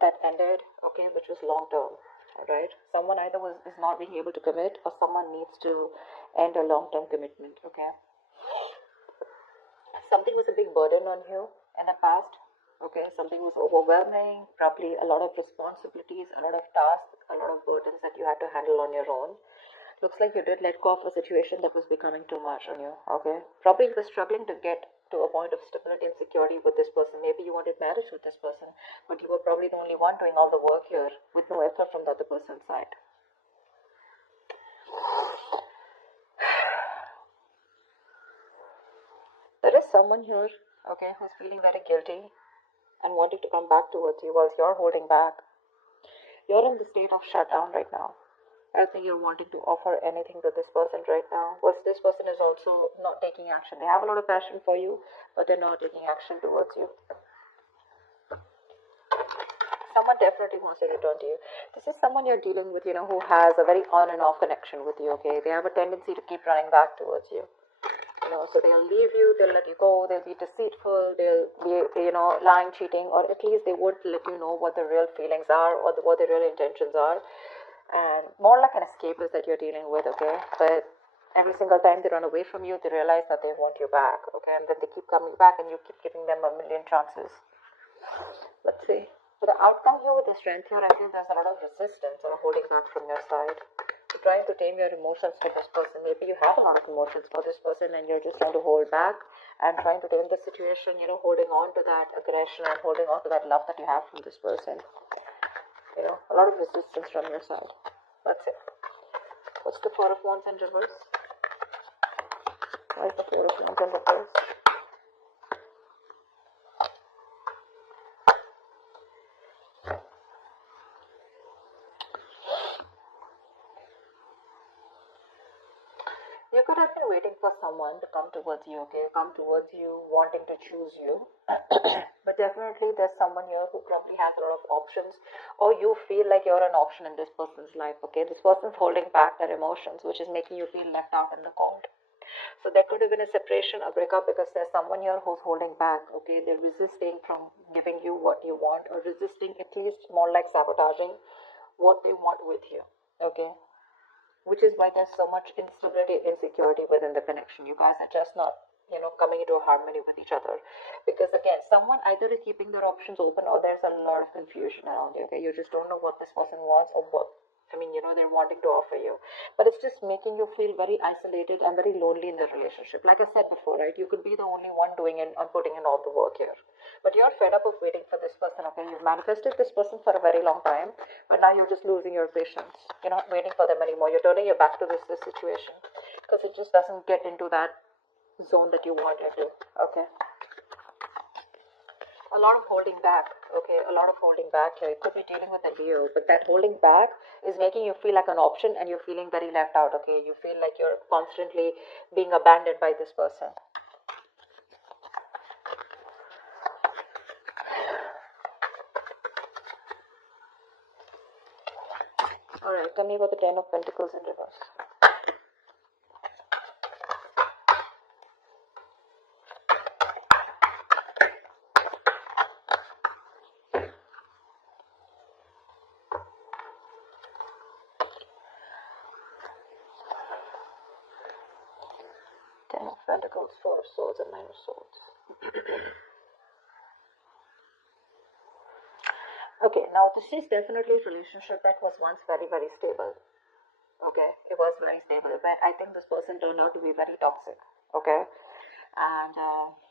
that ended, okay, which was long term, right? Someone either is not being able to commit, or someone needs to end a long term commitment, okay? Something was a big burden on you in the past, okay? Something was overwhelming, probably a lot of responsibilities, a lot of tasks, a lot of burdens that you had to handle on your own. Looks like you did let go of a situation that was becoming too much on you, okay? Probably you were struggling to get to a point of stability and security with this person. Maybe you wanted marriage with this person, but you were probably the only one doing all the work here with no effort from the other person's side. There is someone here, okay, who's feeling very guilty and wanting to come back towards you whilst you're holding back. You're in the state of shutdown right now. I don't think you're wanting to offer anything to this person right now. Whilst this person is also not taking action. They have a lot of passion for you, but they're not taking action towards you. Someone definitely wants to return to you. This is someone you're dealing with, who has a very on and off connection with you, okay? They have a tendency to keep running back towards you. So they'll leave you, they'll let you go, they'll be deceitful, they'll be, lying, cheating, or at least they won't let you know what their real feelings are or what their real intentions are. And more like an escapist that you're dealing with, okay? But every single time they run away from you, they realize that they want you back, okay? And then they keep coming back and you keep giving them a million chances. Let's see. So the outcome here with the strength here, I feel there's a lot of resistance or holding back from your side. You're trying to tame your emotions for this person. Maybe you have a lot of emotions for this person and you're just trying to hold back and trying to tame the situation, holding on to that aggression and holding on to that love that you have from this person. A lot of resistance from your side. That's it. What's the Four of Wands in reverse? Why is the Four of Wands in reverse? You could have been waiting for someone to come towards you, okay? Come towards you, wanting to choose you. But definitely there's someone here who probably has a lot of options, or you feel like you're an option in this person's life, okay? This person's holding back their emotions, which is making you feel left out in the cold. So there could have been a separation, a breakup, because there's someone here who's holding back, okay? They're resisting from giving you what you want, or resisting, at least more like sabotaging what they want with you, okay? Which is why there's so much instability, insecurity within the connection. You guys are just not, coming into a harmony with each other. Because again, someone either is keeping their options open, or there's a lot of confusion around you, okay? You just don't know what this person wants, or what, they're wanting to offer you. But it's just making you feel very isolated and very lonely in the relationship. Like I said before, right? You could be the only one doing it and putting in all the work here. But you're fed up of waiting for this person, okay? You've manifested this person for a very long time, but now you're just losing your patience. You're not waiting for them anymore. You're turning your back to this situation because it just doesn't get into that zone that you want it to, okay? A lot of holding back, okay? A lot of holding back here. It could be dealing with a Leo, but that holding back is making you feel like an option and you're feeling very left out, okay? You feel like you're constantly being abandoned by this person. Alright, tell me about the Ten of Pentacles in reverse. Ten of Pentacles, Four of Swords, and Nine of Swords. Okay, now this is definitely a relationship that was once very, very stable. Okay, it was very stable, but I think this person turned out to be very toxic. Okay, and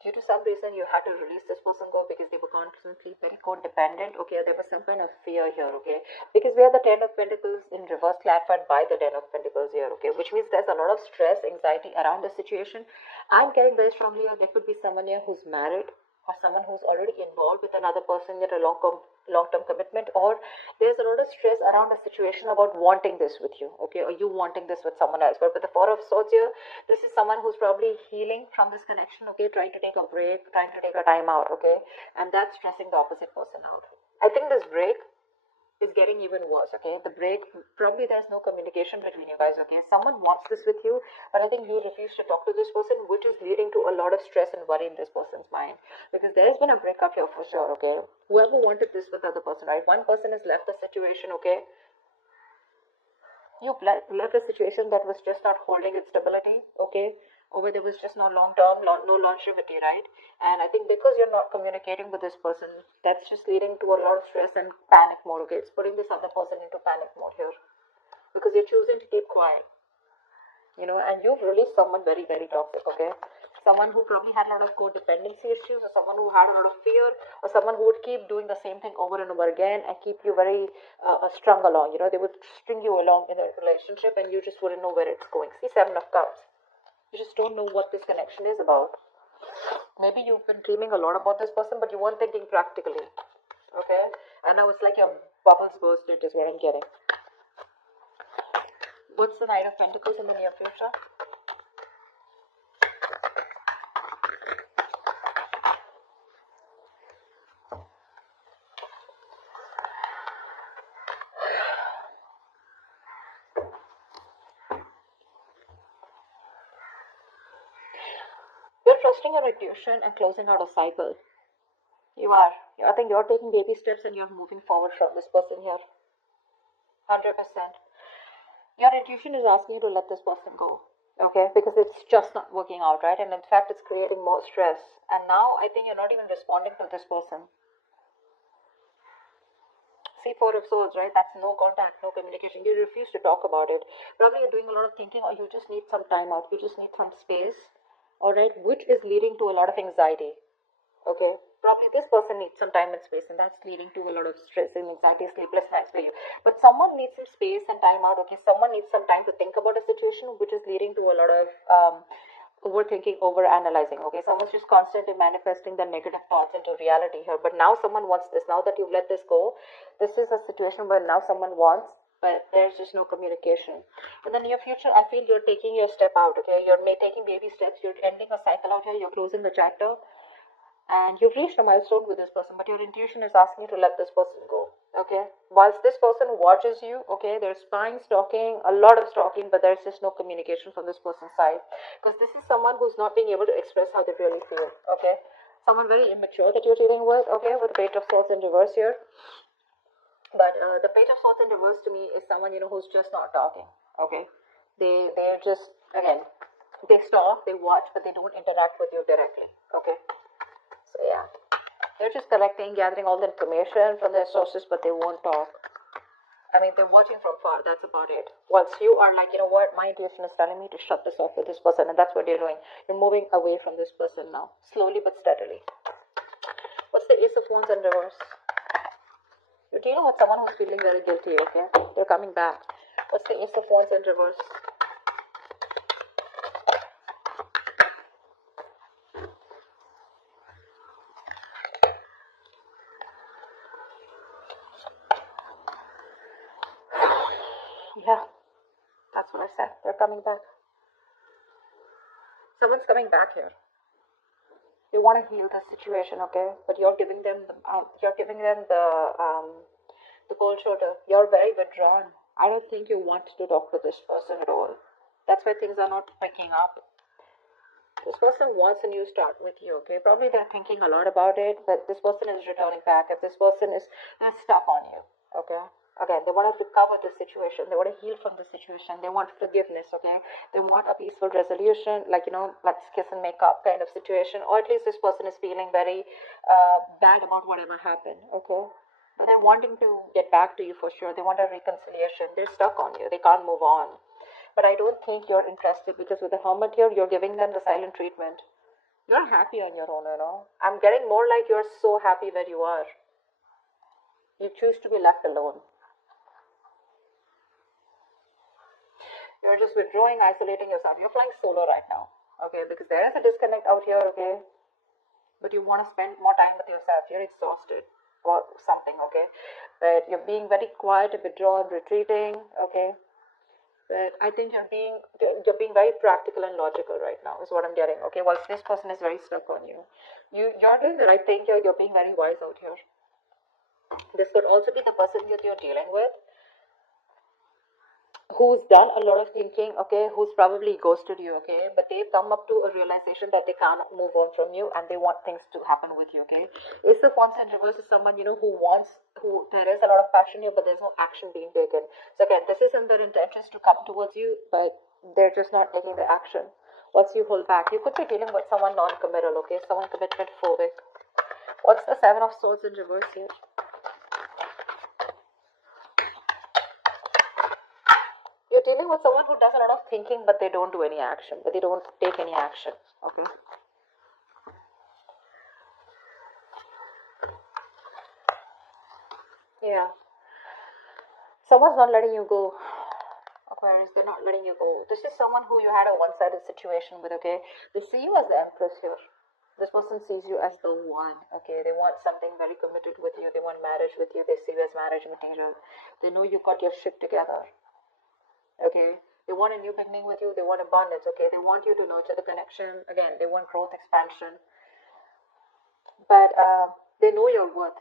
due to some reason you had to release this person go because they were constantly very codependent. Okay, there was some kind of fear here. Okay, because we have the Ten of Pentacles in reverse clarified by the Ten of Pentacles here. Okay, which means there's a lot of stress, anxiety around the situation. I'm getting very strongly here there could be someone here who's married, or someone who's already involved with another person in a long-term commitment, or there's a lot of stress around a situation about wanting this with you, okay, or you wanting this with someone else. But with the Four of Swords here, this is someone who's probably healing from this connection, okay, trying to take a break, trying to take a time out, okay, and that's stressing the opposite person out. I think this break is getting even worse. Okay, the break, probably there's no communication between you guys. Okay, someone wants this with you, but I think you refuse to talk to this person, which is leading to a lot of stress and worry in this person's mind, because there's been a breakup here for sure. Okay, whoever wanted this with the other person, right? One person has left the situation. Okay, you left a situation that was just not holding its stability. Okay, or where there was just no long term, no longevity, right? And I think because you're not communicating with this person, that's just leading to a lot of stress and panic mode. Okay, it's putting this other person into panic mode here, because you're choosing to keep quiet, and you've released someone very, very toxic. Okay, someone who probably had a lot of codependency issues, or someone who had a lot of fear, or someone who would keep doing the same thing over and over again and keep you very strung along. They would string you along in a relationship, and you just wouldn't know where it's going. See, 7 of cups, you just don't know what this connection is about. Maybe you've been dreaming a lot about this person, but you weren't thinking practically. Okay, and now it's like your bubbles bursted is what I'm getting. What's the Knight of Pentacles in the near future? You're trusting your intuition and closing out a cycle. You are. I think you're taking baby steps and you're moving forward from this person here. 100%. Your intuition is asking you to let this person go. Okay, because it's just not working out, right? And in fact, it's creating more stress. And now I think you're not even responding to this person. See, Four of Swords, right? That's no contact, no communication. You refuse to talk about it. Probably you're doing a lot of thinking, or you just need some time out. You just need some space, all right? Which is leading to a lot of anxiety. Okay, probably this person needs some time and space, and that's leading to a lot of stress and anxiety, sleepless nights for you. But someone needs some space and time out. Okay, someone needs some time to think about a situation, which is leading to a lot of overthinking, over analyzing. Okay, someone's just constantly manifesting the negative thoughts into reality here. But now someone wants this. Now that you've let this go, this is a situation where now someone wants, but there's just no communication. In the near future, I feel you're taking your step out. Okay, you're taking baby steps. You're ending a cycle out here. You're closing the chapter, and you've reached a milestone with this person, but your intuition is asking you to let this person go. Okay, whilst this person watches you, okay, there's spying, stalking, a lot of stalking, but there's just no communication from this person's side, because this is someone who's not being able to express how they really feel. Okay, someone very immature that you're dealing with. Okay, with the Page of Swords in reverse here. But the Page of Swords in reverse to me is someone who's just not talking. Okay, they're just, again, they stalk, they watch, but they don't interact with you directly. Okay, so yeah, they're just collecting, gathering all the information from their sources, but they won't talk. I mean, they're watching from far, that's about it. Whilst you are like, what, my intuition is telling me to shut this off with this person, and that's what you're doing. You're moving away from this person now, slowly but steadily. What's the Ace of Wands in reverse? You're dealing with someone who's feeling very guilty, okay? They're coming back. What's the Ace of Wands in reverse? Yeah, that's what I said. They're coming back. Someone's coming back here. They want to heal the situation, okay? But you're giving them the cold shoulder. You're very withdrawn. I don't think you want to talk to this person at all. That's why things are not picking up. This person wants a new start with you, okay? Probably they're thinking a lot about it, but this person is returning back. If this person is stuck on you, okay? Again, they want to recover the situation. They want to heal from the situation. They want forgiveness, okay? They want a peaceful resolution, like, let's kiss and make up kind of situation. Or at least this person is feeling very bad about whatever happened, okay? But they're wanting to get back to you for sure. They want a reconciliation. They're stuck on you. They can't move on. But I don't think you're interested, because with the Hermit here, you're giving them the silent treatment. You're happy on your own, I'm getting more like you're so happy where you are. You choose to be left alone. You're just withdrawing, isolating yourself. You're flying solo right now, okay? Because there is a disconnect out here, okay? But you want to spend more time with yourself. You're exhausted or something, okay? But you're being very quiet, withdrawn, retreating, okay? But I think you're being very practical and logical right now, is what I'm getting. Okay, whilst this person is very stuck on you, you're doing the right thing here. You're being very wise out here. This could also be the person that you're dealing with who's done a lot of thinking, okay, who's probably ghosted you, okay, but they've come up to a realization that they can't move on from you and they want things to happen with you, okay. It's the Wands in reverse is someone, who there is a lot of passion here, but there's no action being taken. So again, this is in their intentions to come towards you, but they're just not taking the action. What's you hold back? You could be dealing with someone non-committal, okay, someone commitment phobic. What's the Seven of Swords in reverse here? You're dealing with someone who does a lot of thinking, but they don't do any action, but they don't take any action. Okay. Yeah. Someone's not letting you go. Aquarius, they're not letting you go. This is someone who you had a one-sided situation with, okay? They see you as the Empress here. This person sees you as the one, okay? They want something very committed with you. They want marriage with you. They see you as marriage material. They know you got your shit together. Okay, they want a new beginning with you. They want abundance. Okay, they want you to nurture the connection. Again, they want growth, expansion, but they know your worth.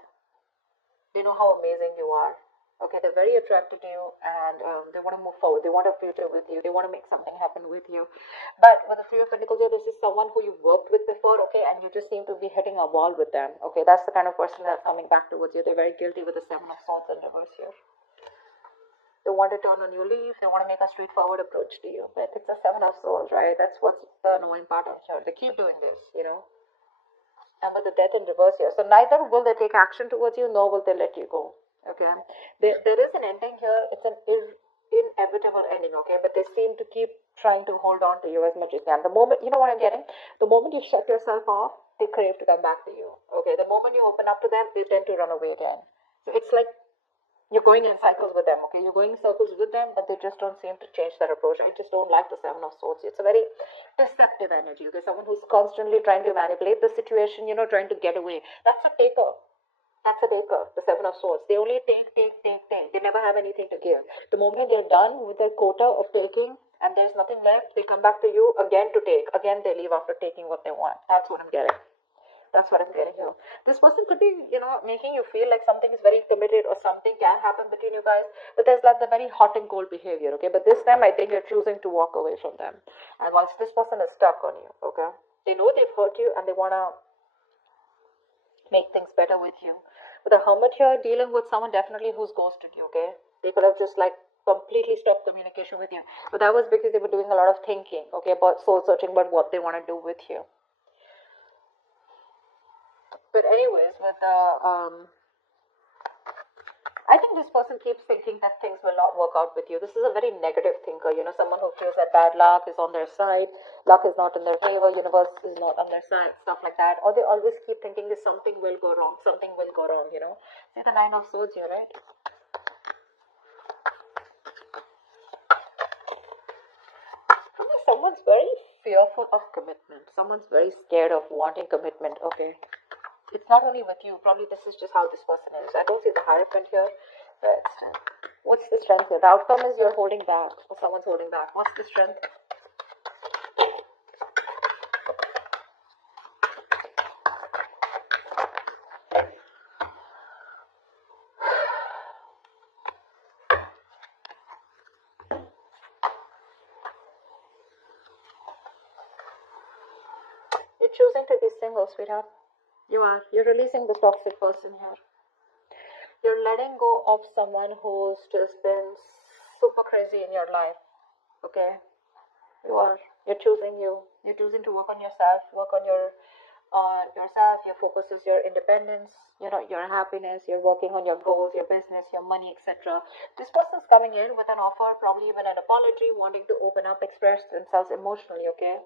They know how amazing you are. Okay, they're very attracted to you, and they want to move forward. They want a future with you. They want to make something happen with you. But with the Three of Pentacles here, this is someone who you've worked with before. Okay, and you just seem to be hitting a wall with them. Okay, that's the kind of person that's coming back towards you. They're very guilty with the Seven of Swords in reverse here. They want to turn on your leaf. They want to make a straightforward approach to you. But it's a Seven of Swords, right? That's what's the annoying part of here. They keep doing this. And with the Death in reverse here. So neither will they take action towards you, nor will they let you go. Okay. There is an ending here. It's an inevitable ending, okay? But they seem to keep trying to hold on to you as much as they can. The moment, you know what I'm getting? The moment you shut yourself off, they crave to come back to you. Okay. The moment you open up to them, they tend to run away again. So it's like you're going in cycles with them, okay? You're going in circles with them, but they just don't seem to change their approach. I just don't like the Seven of Swords. It's a very deceptive energy, okay? Someone who's constantly trying to manipulate the situation, trying to get away. That's a taker. That's a taker, the Seven of Swords. They only take, take, take, take. They never have anything to give. The moment they're done with their quota of taking and there's nothing left, they come back to you again to take. Again, they leave after taking what they want. That's what I'm getting. That's what I'm getting here. This person could be, making you feel like something is very committed or something can happen between you guys, but there's like the very hot and cold behavior, okay? But this time I think you're choosing to walk away from them. And once this person is stuck on you, okay? They know they've hurt you and they want to make things better with you. But the Hermit here, dealing with someone definitely who's ghosted you, okay? They could have just like completely stopped communication with you. But that was because they were doing a lot of thinking, okay, about soul searching, about what they want to do with you. But anyways, with the I think this person keeps thinking that things will not work out with you. This is a very negative thinker, someone who feels that bad luck is on their side, luck is not in their favor, universe is not on their side, stuff like that. Or they always keep thinking that something will go wrong, something will go wrong. See the Nine of Swords here, right? Someone's very fearful of commitment. Someone's very scared of wanting commitment, okay? It's not only with you. Probably this is just how this person is. I don't see the Hierophant here. But what's the strength here? The outcome is you're holding back, or someone's holding back. What's the strength? You're choosing to be single, sweetheart. You are. You're releasing the toxic person here. You're letting go of someone who's just been super crazy in your life. Okay? You are. You're choosing you. You're choosing to work on yourself, work on yourself. Your focus is your independence, your happiness. You're working on your goals, your business, your money, etc. This person's coming in with an offer, probably even an apology, wanting to open up, express themselves emotionally, okay?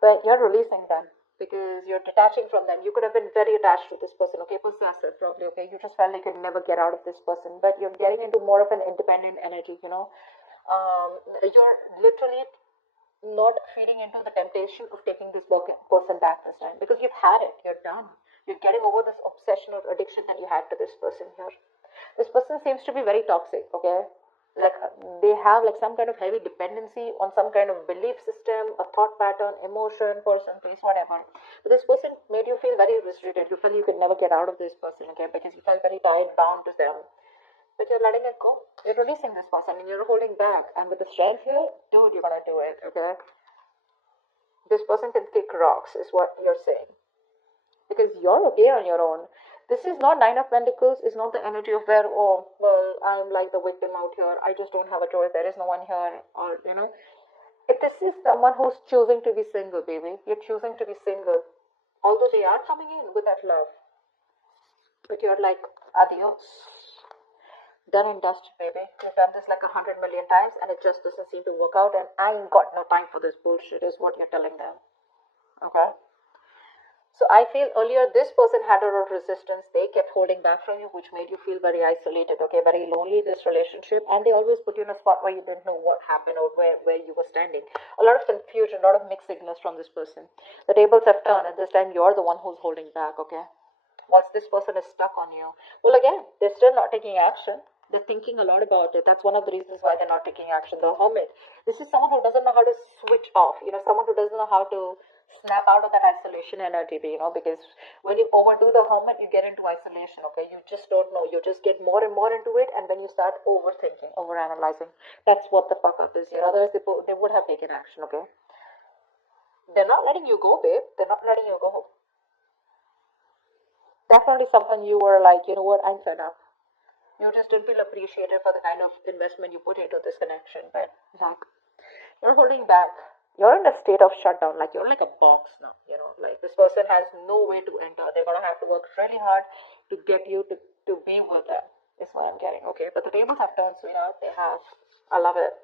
But you're releasing them because you're detaching from them. You could have been very attached to this person, okay? Possessive, probably, okay? You just felt like you'd never get out of this person, but you're getting into more of an independent energy. You're literally not feeding into the temptation of taking this person back this time because you've had it. You're done. You're getting over this obsession or addiction that you had to this person here. This person seems to be very toxic, okay? Like they have like some kind of heavy dependency on some kind of belief system, a thought pattern, emotion, person, place, whatever. But this person made you feel very restricted. You felt you could never get out of this person, okay, because you felt very tied, bound to them. But you're letting it go. You're releasing this person and you're holding back. And with the strength here, dude, you're gonna do it, okay? This person can kick rocks, is what you're saying. Because you're okay on your own. This is not Nine of Pentacles. It's not the energy of where, oh, well, I'm like the victim out here. I just don't have a choice. There is no one here. Or, you know, if this is someone who's choosing to be single, baby. You're choosing to be single. Although they are coming in with that love. But you're like, adios. Done and dust, baby. You've done this like 100 million times and it just doesn't seem to work out. And I ain't got no time for this bullshit, is what you're telling them. Okay? So I feel earlier this person had a lot of resistance. They kept holding back from you, which made you feel very isolated, okay, very lonely in this relationship. And they always put you in a spot where you didn't know what happened or where you were standing. A lot of confusion, a lot of mixed signals from this person. The tables have turned, and this time you're the one who's holding back, okay? Once this person is stuck on you, well, again, they're still not taking action. They're thinking a lot about it. That's one of the reasons why they're not taking action. The hermit. This is someone who doesn't know how to switch off. You know, someone who doesn't know how to snap out of that isolation energy, you know, because when you overdo the hermit, you get into isolation, okay? You just don't know. You just get more and more into it, and then you start overthinking, overanalyzing. That's what the fuck up is here. Otherwise, they would have taken action, okay? They're not letting you go, babe. They're not letting you go. Definitely something you were like, you know what, I'm fed up. You just didn't feel appreciated for the kind of investment you put into this connection, but like, you're holding back. You're in a state of shutdown, like you're like a box now, you know, like this person has no way to enter. They're gonna have to work really hard to get you to be with them, is what I'm getting, okay? But the tables have turned, sweetheart, they have. I love it.